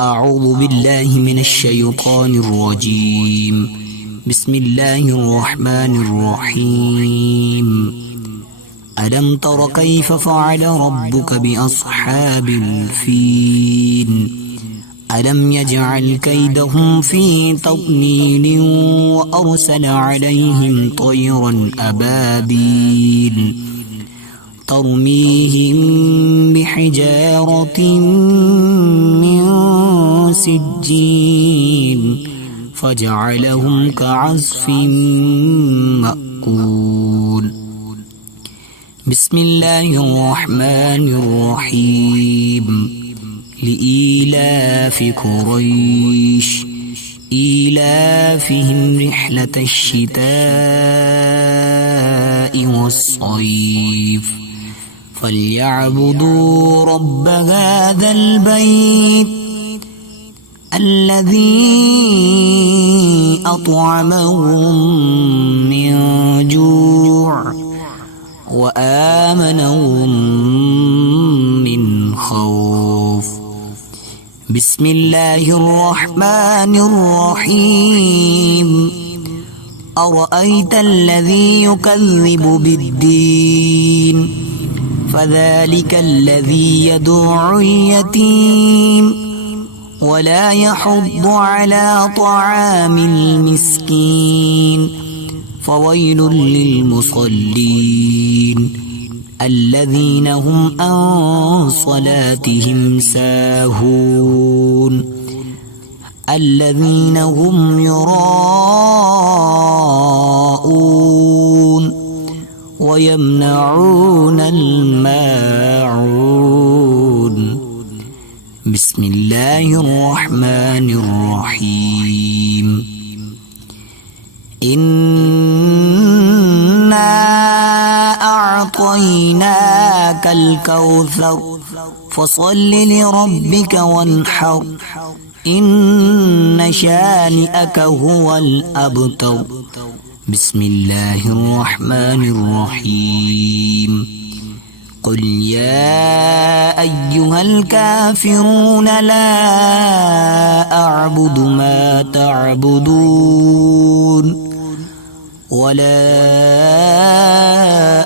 أعوذ بالله من الشيطان الرجيم. بسم الله الرحمن الرحيم. ألم تر كيف فعل ربك بأصحاب الفيل؟ ألم يجعل كيدهم في تضليل وأرسل عليهم طيرا أبابيل ترميهم بحجارة من سجيل فجعلهم كعصف مأكول. بسم الله الرحمن الرحيم. لإيلاف قريش إيلافهم رحلة الشتاء والصيف فليعبدوا رب هذا البيت الذي أطعمهم من جوع وآمنهم من خوف. بسم الله الرحمن الرحيم. أرأيت الذي يكذب بالدين فذلك الذي يدع اليتيم ولا يحض على طعام المسكين فويل للمصلين الذين هم عن صلاتهم ساهون الذين هم يراءون ويمنعون الماعون. بسم الله الرحمن الرحيم. إنا أعطيناك الكوثر فصل لربك وانحر إن شانئك هو الأبتر. بسم الله الرحمن الرحيم. قل يا أيها الكافرون لا أعبد ما تعبدون ولا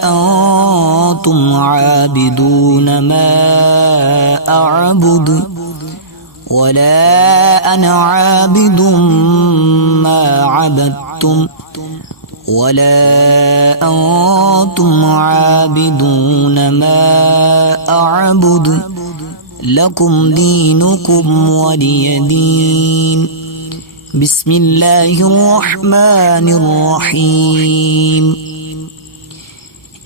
أنتم عابدون ما أعبد ولا أنا عابد ما عبدتم ولا أنتم عابدون ما أعبد لكم دينكم ولي دين. بسم الله الرحمن الرحيم.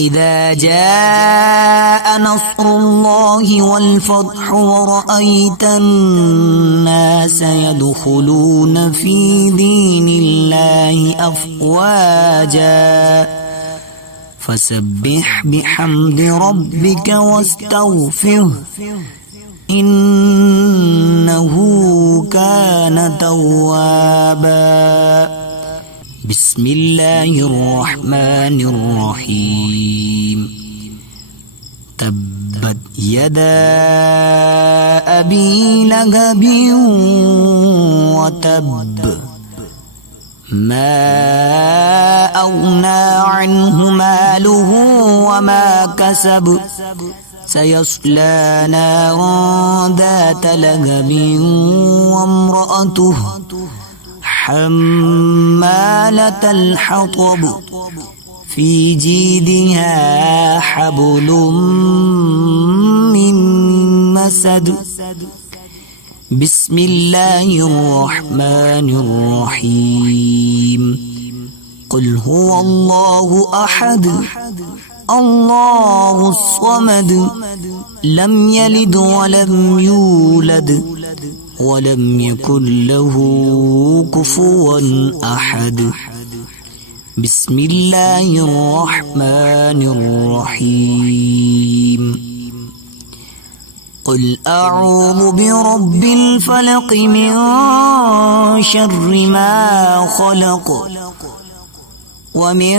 إذا جاء نصر الله والفتح ورأيت الناس يدخلون في دين الله أفواجا فسبح بحمد ربك واستغفره إنه كان توابا. بسم الله الرحمن الرحيم. تبت يدا أبي لهب وتب ما أغنى عنه ماله وما كسب سيصلى نارا ذات لهب وامرأته حمالة الحطب في جيدها حبل من مسد. بسم الله الرحمن الرحيم. قل هو الله أحد الله الصمد لم يلد ولم يولد ولم يكن له كفوا أحد. بسم الله الرحمن الرحيم. قل أعوذ برب الفلق من شر ما خلق ومن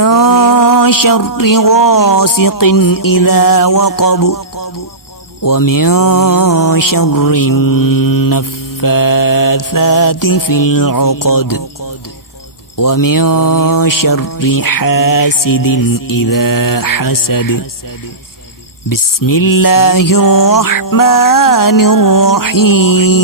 شر غاسق إذا وقب ومن شر النفاثات النفاثات في العقد ومن شر حاسد إذا حسد. بسم الله الرحمن الرحيم.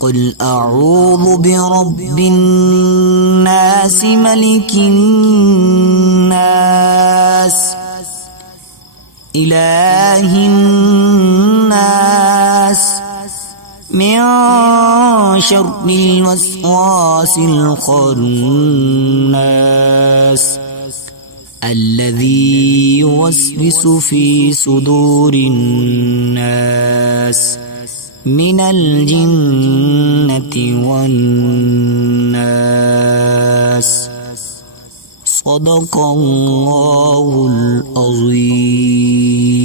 قل أعوذ برب الناس ملك الناس إله الناس من شر الوسواس الخناس الذي يوسوس في صدور الناس من الجنة والناس. صدق الله العظيم.